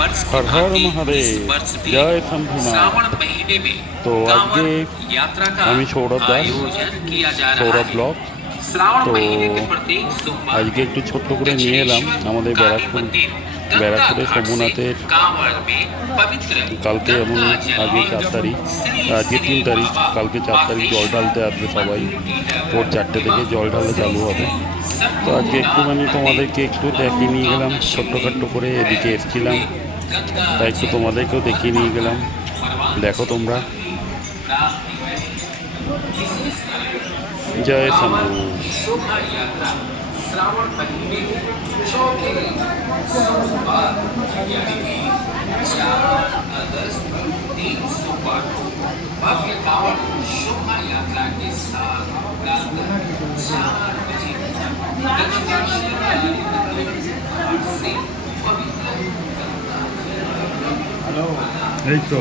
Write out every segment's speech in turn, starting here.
वर्ष हर की हर भांति इस महादेव, वर्ष भी जय शंभुनाथ। श्रावण महीने में तो कांवड़ आजके यात्रा का আমি সৌরভ দাস, आयोजन किया जा रहा সৌরভ है। ব্লগ। श्रावण তো महीने के प्रत्येक सोमवार আজকে একটু ছোট্ট করে নিয়ে এলাম दक्षिणेश्वर আমাদের काली मंदिर गंगा ব্যারাকপুরে घाट से সোমনাথের कांवड़ में पवित्र কালকে এমন गंगा जल আগে में 4 তারিখ, श्री আজকে 3 श्री তারিখ, बाबा কালকে 4 তারিখ জল ঢালতে আসবে সবাই। ভোর 4টে থেকে জল ঢালা চালু হবে। তো আজকে একটুখানি তোমাদেরকে একটু দেখিয়ে নিয়ে গেলাম ছোট্টখাট্টো করে, এদিকে এসেছিলাম তাই একটু তোমাদেরকেও দেখিয়ে নিয়ে গেলাম। দেখো তোমরা। जय शंभू। शोभा यात्रा श्रावण महीने के चौथे सोमवार यानी कि 4 अगस्त 300 को भव्य कांवड़ शोभा यात्रा के साथ प्रातः 4 बजे दक्षिणेश्वर काली मंदिर घाट से पवित्र এই তো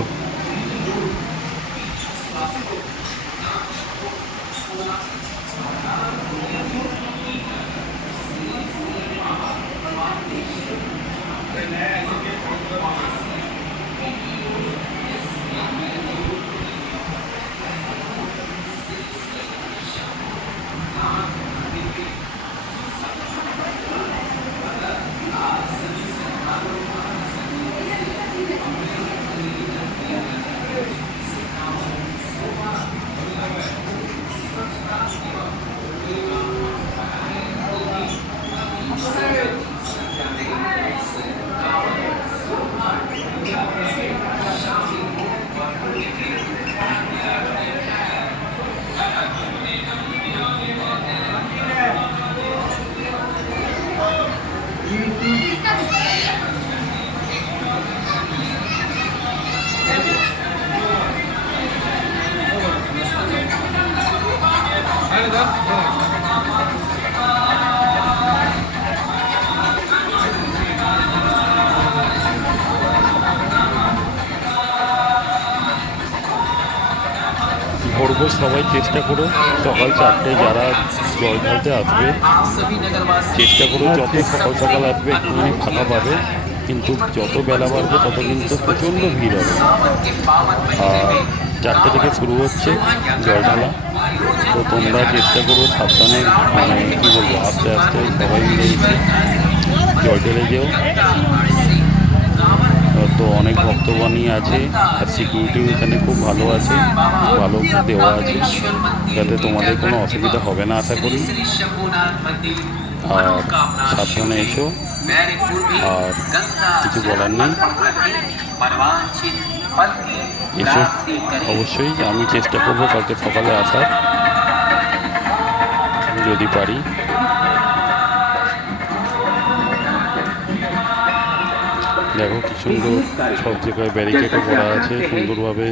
ভোর সবাই চেষ্টা করো সকাল 4টে যারা জল ঢালতে আসবে চেষ্টা করো যত সকাল সকাল আসবে একটুখানি ফাঁকা পাবে, কিন্তু যত বেলা বাড়বে তত কিন্তু প্রচণ্ড ভিড় হবে। আর 4টে থেকে শুরু হচ্ছে জল ঢালা। তো তোমরা চেষ্টা করো সাবধানে, মানে কী বলবো, আস্তে আস্তে সবাই মিলে এসে জল ঢেলে যেও। তো অনেক ভক্তবাণী আছে আর সিকিউরিটিও এখানে খুব ভালো আছে, ভালো দেওয়া আছে, যাতে তোমাদের কোনো অসুবিধা হবে না আশা করি। আর সাবধানে এসো, আর কিছু বলার নেই। এসো অবশ্যই, আমি চেষ্টা করবো কালকে সকালে আসার যদি পারি। দেখো কি সুন্দর, সব জায়গায় ব্যারিকেডও করা আছে সুন্দরভাবে।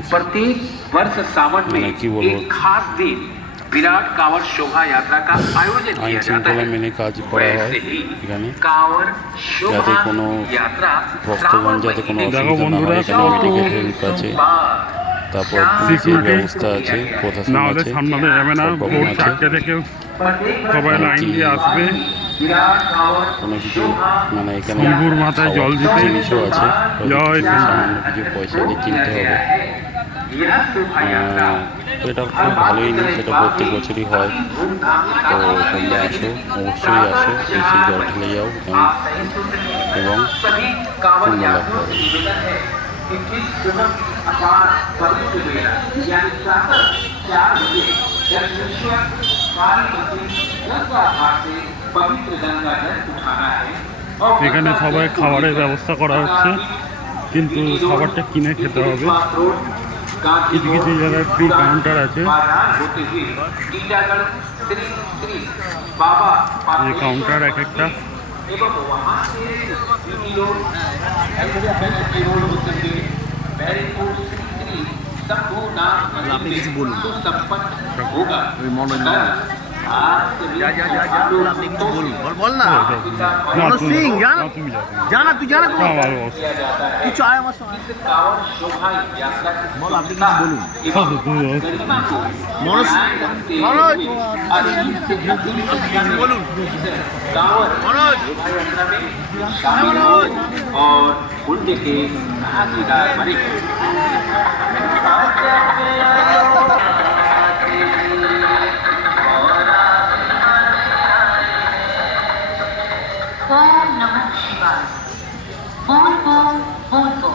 মানে কি বলবো, विराट कांवड़ शोभा यात्रा का आयोजन আইন किया जाता শৃঙ্খলা है। মেনে কাজ করা হয় এখানে, कांवड़ যাতে शोभा কোনো यात्रा ভক্তগণ যাতে কোনো श्रावण অসুবিধা না হয়। এখানে মেডিকেল হেল্প আছে, তারপর পুলিশের ব্যবস্থা আছে, প্রশাসন আছে, সব রকম আছে। সবাই লাইন দিয়ে আসবে। কোনো কিছু মানে এখানে শম্ভুর মাথায় জল দিতে জিনিসও আছে, জয় সামান্য কিছু পয়সা দিয়ে কিনতে হবে। তো এটা খুব ভালোই নেই, সেটা প্রত্যেক বছরই হয়। তো তোমরা আসো, অবশ্যই আসো, এসে জল ঢেলে যাও এবং পূর্ণ লাভ করো। এখানে সবাই খাবারের ব্যবস্থা করা হচ্ছে, কিন্তু খাবারটা কিনে খেতে হবে। কিছু কিছু জায়গায় ফ্রি কাউন্টার আছে, এই কাউন্টার এক একটা। আপনি কিছু বলুন। যা যা যা যা বল, আপনি কিছু বলুন, বল না না, মনোজ তুমি সিং যাও। জানা না, তুমি যাও। জানা তুই জানা না, ভালো অবস্থা। কিছু আয় আমার সঙ্গে कांवड़ शोभा यात्रा की বল, আপনি কিছু বলুন হ্যাঁ, তুমি যাও। মনোজ মনোজ बलून कांवड़ মনোজ शोभा यात्रा में शामिल हो और उल्टे के भागीदार बने। ওম নমঃ শিবায়। বলবো বলবো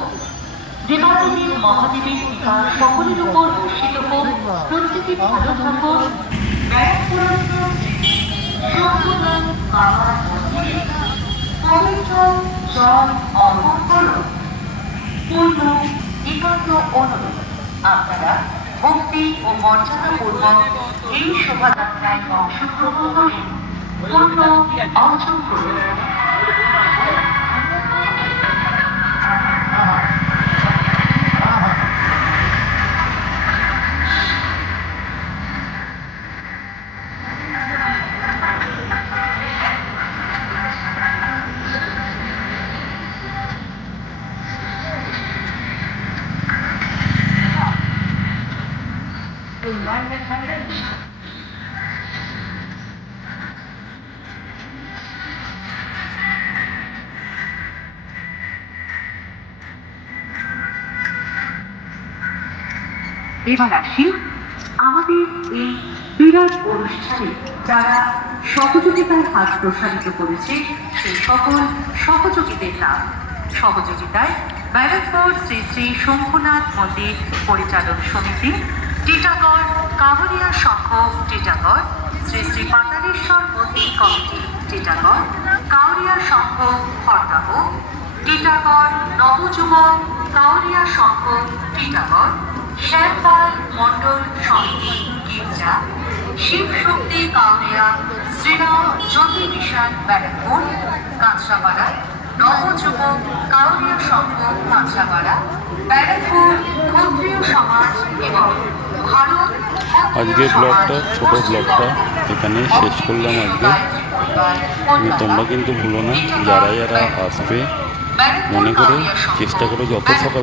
দেবাদেবী মহাদেবীর টিকা সকলের উপর বর্ষিত হোক, প্রত্যেকে ভালো থাকুন। পবিত্র জল অর্পণ করুন। পূর্ণ একান্ত অনুরোধ, আপনারা ভক্তি ও মর্যাদাপূর্বক এই শোভাযাত্রায় অংশগ্রহণ করুন। পূর্ণ অর্জন করুন। এবার আসি আমাদের এই বিরাট অনুষ্ঠানে যারা সহযোগিতার হাত প্রসারিত করেছে সেই সকল সহযোগীদের নাম। সহযোগিতায় ব্যারাকপুর শ্রী শ্রী শম্ভুনাথ মন্দির পরিচালন সমিতি, টিটাগড় কাঁওড়িয়া সংঘ টিটাগড়, শ্রী শ্রী পাতালেশ্বর মন্দির কমিটি টিটাগড়, কাঁওড়িয়া সংঘ খড়দাহ, টিটাগড় নবযুবক কাঁওড়িয়া সংঘ টিটাগড়, শ্যামপাল মন্ডল সমিতি গির্জা, শিব শক্তি কাউরিয়া শ্রীরাম জ্যোতি মিশন ব্যারাকপুর, কাঁচরাপাড়া নবযুবক কাউরিয়া সংঘ কাঁচরাপাড়া, ব্যারাকপুর ক্ষত্রিয় সমাজ এবং ভারত আজকের ব্লগটা, ছোট ব্লগটা এখানে শেষ করলাম আজকে। তোমরা কিন্তু ভুলো না, যারা যারা আসবে মনে করে চেষ্টা করো যত সকাল